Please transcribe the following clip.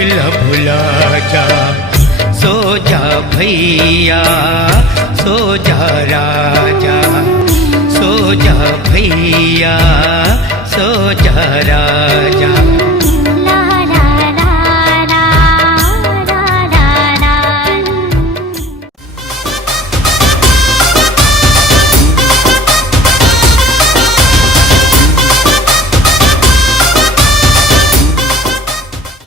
पहिला भुला जा, सो जा भैया, सो जा राजा, सो जा भैया, सो जा राजा।